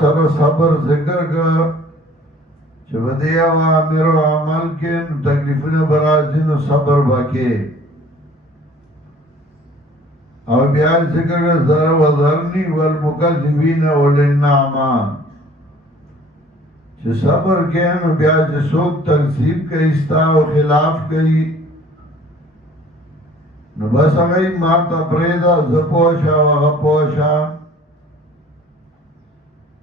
سره صبر ذکر کا چې په دې اوامر او عمل کې تکلیفونه به راځي نو صبر وکړي او بیا ذکر زر و ذرنی والمکذبین اولی النعمہ چې صبر کې نو بیا چې څوک تکذیب کوي ستا او خلاف کوي نو بس هغه ما ته پرېږده زه پوه شه او هغه پوه شه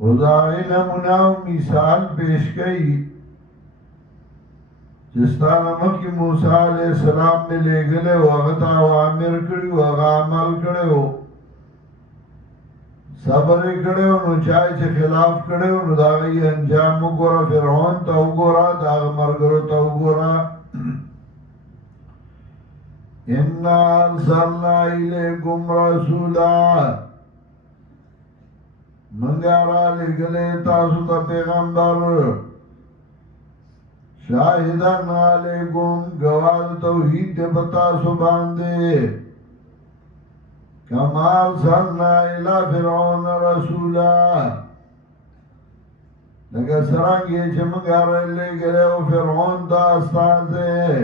او د هغې نمونه او مثال پیش کوي چې ستا نه مخکې موسی علیه السلام مې لېږلی و هغه ته اوامر کړي و هغه عمل کړی و صبر یې کړی و نو چا چې خلاف کړی و نو د هغې انجام وګوره فرعون ته وګوره د هغه ملګرو ته وګوره انا ارسلنا الیکم رسولا منگا را لگلے تاسو تا پیغمبر شاہدان علیکم گوال توحید دے بتاسو باندے کمال سرنا الہ فرعون رسولا لگا سرانگی چھ منگا را لگلے و فرعون دا استانزے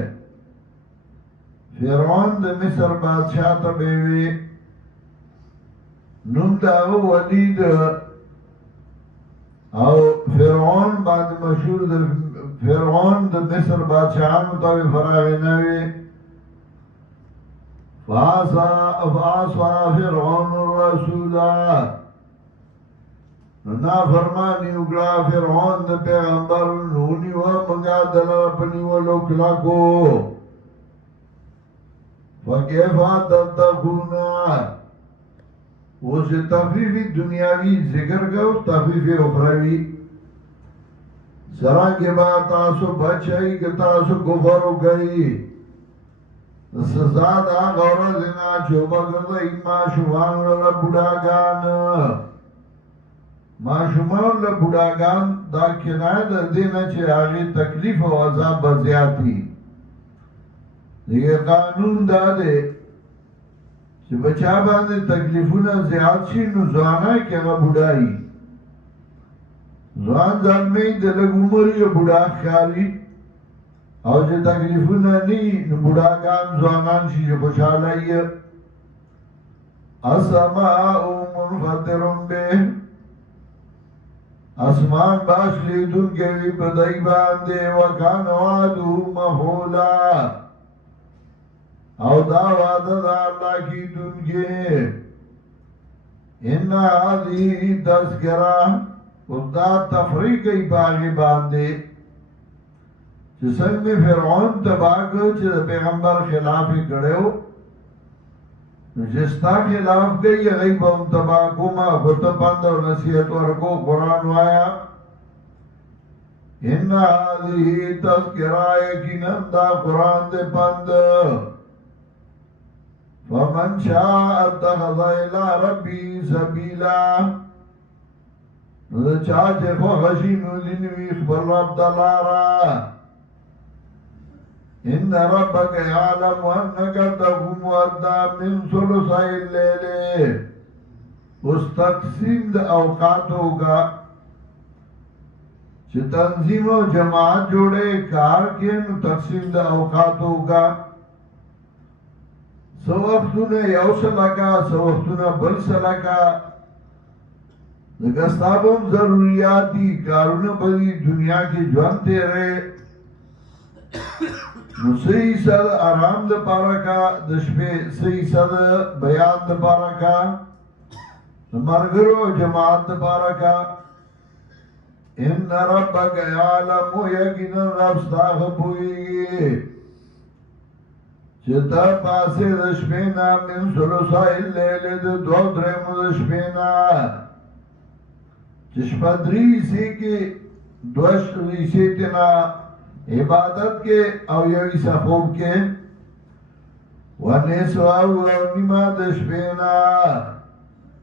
فرعون دا مصر بادشاہ تا بیوی نوم داغو ولید او فرعون بعد مشهور د فرعون د مصر بادشاہانو ته فراغ نوی فعصا فرعون الرسول نا فرمانی اگلا فرعون د پیغمبر نونی و منگا دلر پنی و لوکلاکو فکیفا تتقونا وہ سے تخفیف دنیاوی ذکر گو تخفیف اخروی سرا کے بعد تاسو بچائی کہ تاسو کفر گئی سزا دا غورا دینا چوبا کرده این معشومان لبوداگان معشومان لبوداگان دا کنای دا دینا چه آغی تکلیف و عذاب بزیاتی دیگه قانون دا دے چې بچا باندې تکلیفونه زیات شي نو ځوانای کې هغه بوډایي ځوان ځلمې د لږ عمر یې بوډا ښکاري او چې تکلیفونه نه نو بوډاګان ځوانان شي چې خوشحاله یې السماء منفطر به اسمان باش لیدونکی وي په دی باندې وکان وعده مفعولا او دا وعده دا اللہ کی دنگے انا آدھی تذکرہ اس دا تفریقی باغی باندے چه سنگ میں فرعون تباکو چه پیغمبر خلافی کڑے ہو جستا خلاف گئی غیب ہم تباکو ما خود پند اور نصیحت ورکو قرآن وایا انا آدھی تذکرہ یقیناً دا قرآن دے پند فمن شاء اتخذ الى ربی سبیلا نو چاچے خوشینو لنوی اخبر رب دلارا ان ربک یعلم انک تقوم ادنا من ثلثی اللیل اس تقسیم دا اوقاتو کا چه تنظیم و جماعت جوڑے کار کے نو تقسیم دا اوقاتو کا سو وقتونه یو سلکا سو وقتونه بل سلکا دگستابم ضروریاتی کارونه بدی دنیا کی جوان تیرے نو سی صد آرام دا پارا کا دشپے سی صد بیان دا پارا کا مرگرو جماعت دا پارا کا ان ربک یعلم یقینا رب ستاغ پوئی چتا پاسے دشپینا من سلسا اللیل دو درم دشپینا چشپدری سی کی دوش ریسی تینا عبادت کے او یویسا خوب کے ونیسوا او نیمہ دشپینا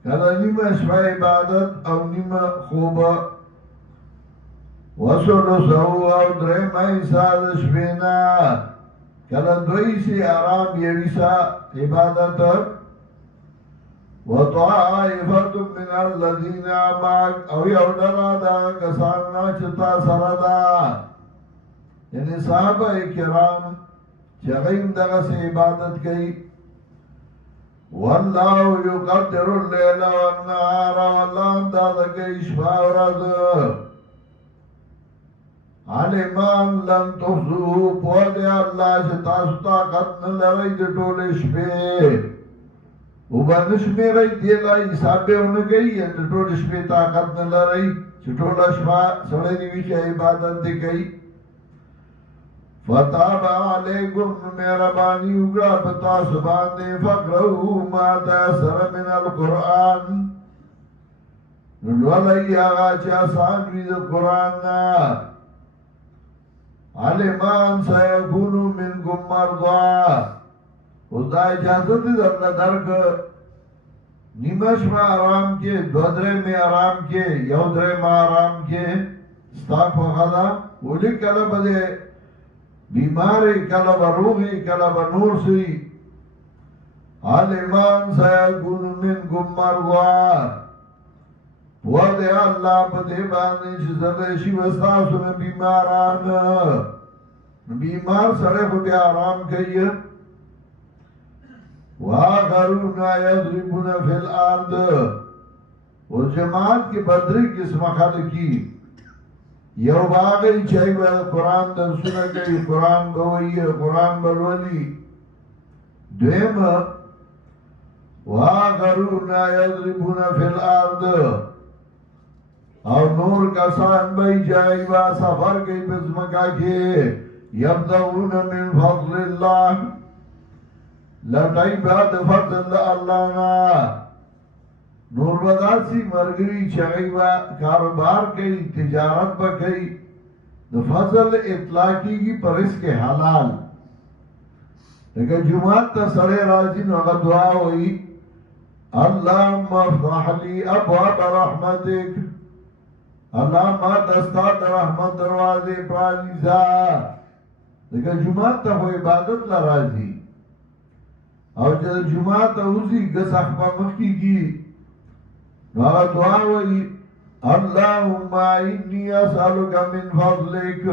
کلا نیمہ شفا عبادت او نیمہ خوب وسلسا او درم ایسا دشپینا کلا دوی سی آرام یویسا عبادت وطائفة من الذين معك او يودنا دا کساننا چتا سردا یعنی صحابہ کرام چغیم دغس عبادت کی والله يقدر الليل والنهار والله اندازه کی شپه او ورځ علمان لن تحصوه پوه دی الله چې تاسو طاقت نه لرئ د ټولې شپې وبه شمېرئ دې لا حساب به ونه کوي د ټولې شپې طاقت نه لرئ چې ټوله شپه سړی دې وي چې عبادت دې کوي فتاب علیکم مهربانی وکړه په تاسو باندې فقرؤوا ما تیسر من القرآن لولئ هغه چې آسان وي د قرآن نه علمان سيكون منكم مرضى اوس دا اجازه دې درنه درک نیمه شپه آرام کې دوه درې مې آرام کې یو درې مې آرام کې ستا خوښه ده ولې کله به دې بیماری کله به روغي کله به نور سي علمان سيكون منكم مرضى پوه دی الله په دې باندې چې زده شي وستاسو نه بیماران بیمار سره خو بیا آرام کوي وآخرون یضربون فی الارض اور جماعت کی بدری قسم خلقی یو باغی چاہی با قرآن درسونه کوي قرآن بوئی قرآن بلولی دویم وآخرون یضربون فی الارض اور نور کسان بھئی جائی با سفر کئی بزمکا کے یبدعون من فضل اللہ لٹائی بعد فضل اللہ نا نور بداسی مرگری چائی با کاروبار کئی تجارت با کئی فضل اطلاقی کی پرس کے حلال لیکن جماعت تا سڑے راجی نوغا دعا ہوئی اللہم افضح لی ابواب رحمتک اللہ ما دستا در رحمت دروازے پرانیزا لیکن جمعات تا ہو عبادت لرازی اور جب جمعات تا اوزی گس اخبا مخی کی نوغا دعا ہوئی اللہم انی اسالکا من فضلک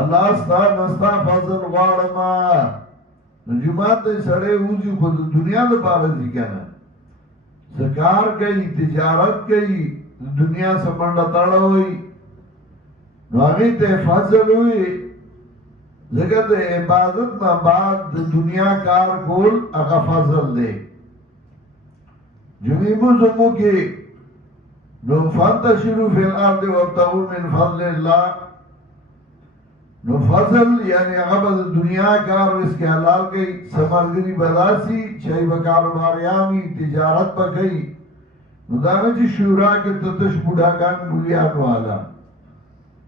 اللہ استا نستا فضل غارما جمعات تا سڑے اوزی خود دنیا دا پارزی کنا سکار کئی تجارت کئی دنیا سے منڈا تڑا ہوئی نواغی تے فضل ہوئی ذکر دے عبادت نا بعد دنیا کار کول اگا فضل دے جمیمو زمو کی نو فانتشرو فی الارد وابتغو من فضل اللہ نو فضل یعنی اگا دنیا کار اس کے حلال کئی سمرگری بداسی چاہی بکاروباریانی تجارت بکئی نو دانا چی شورا کے تتش بودھاگان مولیان والا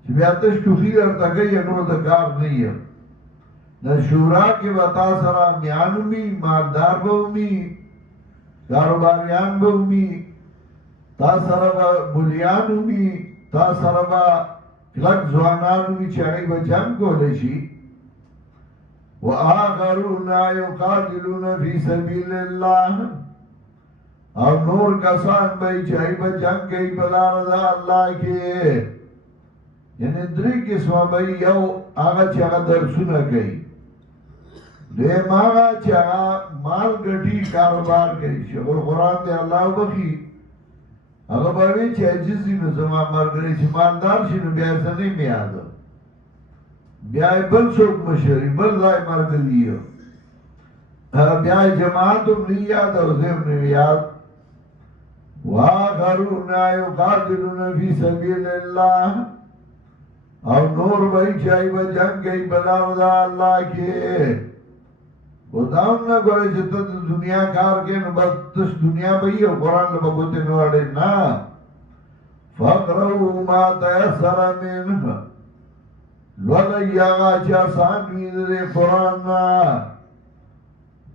چی بیاتش ٹوخی ارتا گئی انو دکار نہیں ہے نا شورا کے بتا سرا میانومی مالدار باومی کاروباریان باومی تا سرا با مولیانومی تا سرا با کلک زوانانومی چاہی بچان کو لشی وآخرون یقاتلون فی سبیل اللہ اور نور کسان بھئی چاہی با جنگ کئی بلا رضا اللہ کے یعنی دری قسم بھئی یو آغا چاہا درسونا کئی دیم آغا چاہا مال گٹی کاروبار کئی شکر قرآن دے اللہ بخی اگر باوی چاہی جزی نظمہ مرگنی چی مالدار شی نو بیائی سنی میں آدھا بیائی بل سوک مشری بل دائی مرگلی بیائی جماعتم نہیں یاد اور زیم نہیں یاد وآخرون یقاتلون فی سبیل اللہ اور نور بھئی چاہی با جنگ گئی بلا رضا اللہ کے خداون نا گوڑے چھتا دنیا کار کے نبس تش دنیا بھئی اور قرآن نبا گوتے نوڑے نا فقرؤوا ما تیسر منہ لولی آغا چاسان ویدر قرآن نا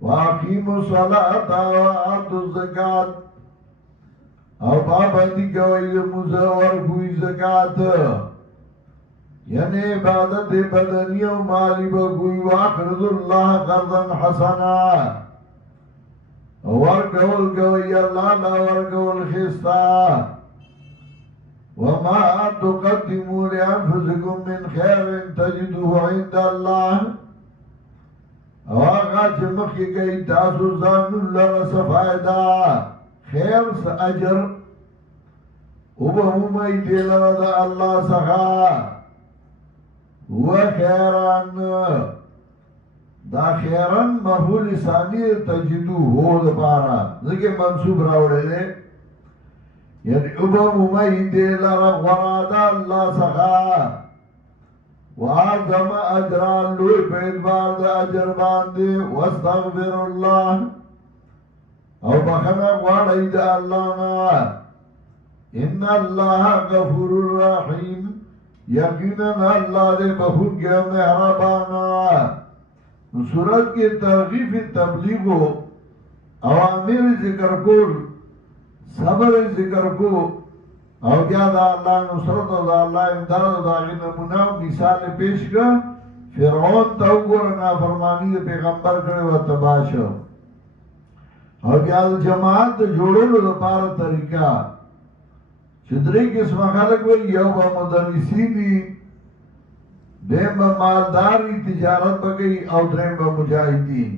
واقیموا الصلاة وآتوا الزکاة اور پابندی کوئی موزہ اور کوئی زکاة یعنی عبادت بدنی و مالی با کوئی واقرض اللہ قرضا حسنا ورکول کوي الله لا ورکول خستا وما تقدموا لأنفسكم من خير تجدوه عند الله هغه چې مخکې کوي تاسو ځانونه لره څه فایده خیر څه اجر وبهمومئ دې لره د الله څخه وخیران دا خیرن مفعول ثانی تجدوه دپاره ځکه منصوب راوړی دی یعنی وبهمومئ دې لره غوره د الله څخه وعظم اجران لوی په اعتبار د اجر باندې واستغفر الله او بخنه غواړئ د الله نه ان الله غفور رحیم یقینا الله دې بخښونکی او مهربان سورت کې ترغیب تبلیغ اوامر ذکر کول صبر ذکر کو او بیا دا الله نصرت او دا الله امداد او دا غي نمونه مثال پیش کړ فرعون ته وګوره نافرمانی د پیغمبر کړي او تباہ شو او بیا د جماعت جوړولو لپاره طریقہ چې درې قسمه خلک وي یو به مدرسین دي دیم به مالداري تجارت وکړي او دریم به مجاهدین